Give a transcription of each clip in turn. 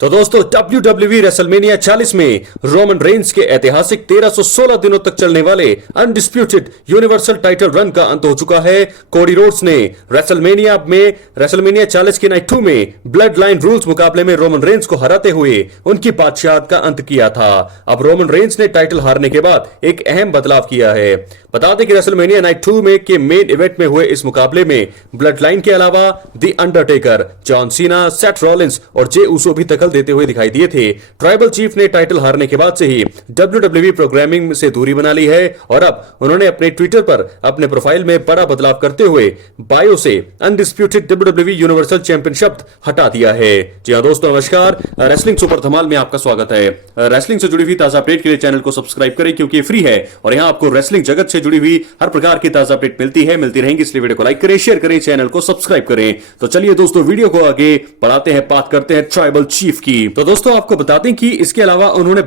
तो दोस्तों WWE WrestleMania 40 में रोमन रेंस के ऐतिहासिक 1316 दिनों तक चलने वाले अनडिस्प्यूटेड यूनिवर्सल टाइटल रन का अंत हो चुका है। कोडी रोड्स ने रेसलमेनिया 40 के नाइट 2 में ब्लड लाइन रूल्स मुकाबले में रोमन रेंस को हराते हुए उनकी बादशाहत का अंत किया था। अब रोमन रेंस ने टाइटल हारने के बाद एक अहम बदलाव किया है। बता दें कि रेसलमेनिया नाइट 2 में के मेन इवेंट में हुए इस मुकाबले में ब्लड लाइन के अलावा the Undertaker, John Cena, Seth Rollins और जे ऊसो भी दखल देते हुए दिखाई दिए थे। ट्राइबल चीफ ने टाइटल हारने के बाद से ही WWE प्रोग्रामिंग से दूरी बना ली है और अब उन्होंने अपने ट्विटर पर अपने प्रोफाइल में बड़ा बदलाव करते हुए बायो से अनडिस्प्यूटेड WWE यूनिवर्सल चैंपियन शब्द हटा दिया है। जी हां दोस्तों, नमस्कार। रेसलिंग सुपर धमाल में आपका स्वागत है। रेसलिंग से जुड़ी हुई ताजा अपडेट के लिए चैनल को सब्सक्राइब करें क्योंकि फ्री है और यहां आपको रेसलिंग जगत से जुड़ी हुई हर प्रकार की ताजा अपडेट मिलती रहेंगी। इसलिए वीडियो को लाइक करें, शेयर करें, चैनल को सब्सक्राइब करें। तो चलिए दोस्तों, वीडियो को आगे बढ़ाते हैं, बात करते हैं ट्राइबल चीफ की। तो दोस्तों, आपको बता दें कि इसके अलावा उन्होंने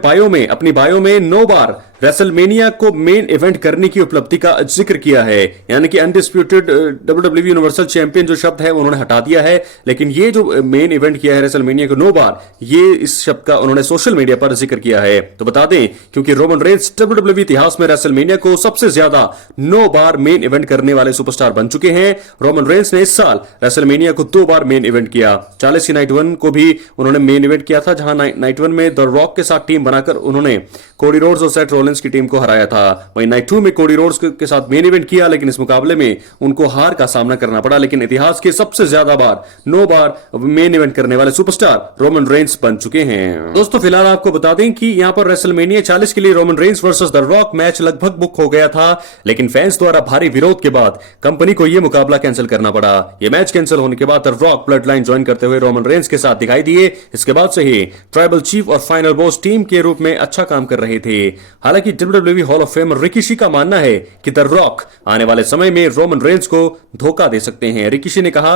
अपनी बायो में 9 बार रेसलमेनिया को मेन इवेंट करने की उपलब्धि का जिक्र किया है। यानी कि अनडिस्प्यूटेड WWE यूनिवर्सल चैंपियन जो शब्द है उन्होंने हटा दिया है, लेकिन ये जो मेन इवेंट किया है रेसलमेनिया को 9 बार, ये इस शब्द का उन्होंने सोशल मीडिया पर जिक्र किया है। तो बता दें, क्योंकि रोमन रेंस WWE इतिहास में रेसलमेनिया को सबसे ज्यादा 9 बार मेन इवेंट करने वाले सुपरस्टार बन चुके हैं। रोमन रेंस ने इस साल रेसलमेनिया को 2 बार मेन इवेंट किया। 40 की नाइट 1 को भी उन्होंने मेन इवेंट किया था, जहां नाइट 1 में द रॉक के साथ टीम बनाकर उन्होंने कोडी रोड्स और सेथ रॉलिंस की टीम को हराया था। वहीं नाइट 2 में कोडी रोड्स के साथ मेन इवेंट किया, लेकिन इस मुकाबले में उनको हार का सामना करना पड़ा। लेकिन इतिहास के सबसे ज्यादा बार 9 बार मेन इवेंट करने वाले सुपरस्टार रोमन रेंस बन चुके हैं। दोस्तों, फिलहाल आपको बता दें कि यहां पर रेसलमेनिया 40 के लिए Roman Reigns versus the rock match लगभग बुक हो गया था, लेकिन फैंस द्वारा भारी विरोध के बाद कंपनी को यह मुकाबला कैंसिल करना पड़ा। यह मैच कैंसिल होने के बाद the rock blood line join करते हुए रोमन रेंस के साथ दिखाई दिए। इसके बाद से ही ट्राइबल चीफ और फाइनल बॉस टीम के रूप में अच्छा काम कर रहे थे। हालांकि WWE hall of famer Rikishi का मानना है कि द रॉक आने वाले समय में रोमन रेंस को धोखा दे सकते हैं। रिकीशी ने कहा,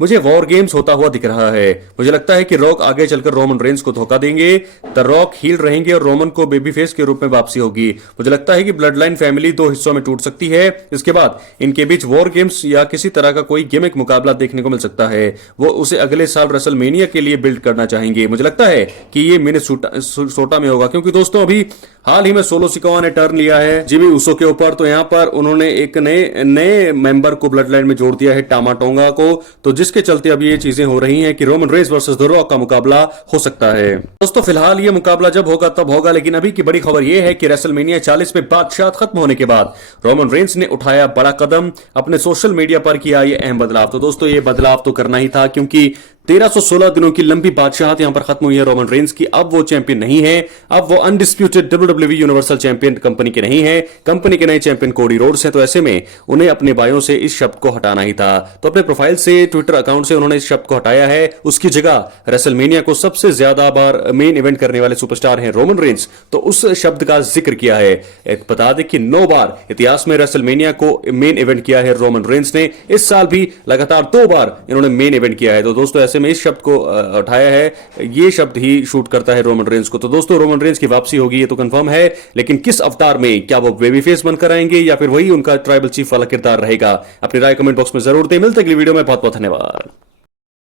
मुझे वॉर गेम्स होता हुआ दिख रहा है। मुझे लगता है कि रॉक आगे चलकर रोमन रेंस को धोखा देंगे। द रॉक हील रहेंगे और रोमन को बेबी फेस के रूप में वापसी होगी। मुझे लगता है कि ब्लड लाइन फैमिली 2 हिस्सों में टूट सकती है। इसके बाद इनके बीच वॉर गेम्स या किसी तरह का कोई गिमिक मुकाबला देखने को मिल सकता है। वो उसे अगले साल रेसलमेनिया के लिए बिल्ड करना चाहेंगे। मुझे लगता है कि ये मिनेसोटा में होगा, क्योंकि दोस्तों अभी हाल ही में सोलो सिकोआ ने टर्न लिया है जिमी ऊसो के ऊपर। तो यहां पर उन्होंने एक नए मेंबर को ब्लड लाइन में जोड़ दिया है, टामा टोंगा को। तो जिसके चलते अब ये चीजें हो रही हैं कि Roman Reigns versus the rock का मुकाबला हो सकता है। दोस्तों, फिलहाल ये मुकाबला जब होगा तब होगा, लेकिन अभी की बड़ी खबर ये है कि रेसलमेनिया 40 में बादशाह खत्म होने के बाद रोमन रेंस ने उठाया बड़ा कदम, अपने सोशल मीडिया पर किया ये अहम बदलाव। तो दोस्तों, ये बदलाव तो करना ही था, क्योंकि 1316 दिनों की लंबी बादशाहत यहां पर खत्म हुई है रोमन रेंस की। अब वो चैंपियन नहीं है, अब वो undisputed WWE universal champion company के नहीं है। कंपनी के नए चैंपियन कोडी रोड्स हैं। तो ऐसे में उन्हें अपने बायों से इस शब्द को हटाना ही था। तो अपने प्रोफाइल से, ट्विटर अकाउंट से उन्होंने इस शब्द को हटाया है। उसकी जगह रेसलमेनिया को सबसे ज्यादा बार मेन इवेंट करने वाले सुपरस्टार हैं रोमन रेंस, तो उस शब्द का जिक्र किया है। बता दें कि 9 बार इतिहास में रेसलमेनिया को मेन इवेंट किया है रोमन रेंस ने। इस साल भी लगातार 2 बार इन्होंने मेन इवेंट किया है। तो दोस्तों, ऐसे में इस शब्द को उठाया है। ये शब्द ही शूट करता है रोमन रेंस को। तो दोस्तों, रोमन रेंस की वापसी होगी, ये तो कंफर्म है, लेकिन किस अवतार में? क्या वो बेबी फेस बनकर आएंगे या फिर वही उनका ट्राइबल चीफ वाला किरदार रहेगा? अपनी राय कमेंट बॉक्स में जरूर दें। मिलते अगली वीडियो में। बहुत बहुत धन्यवाद।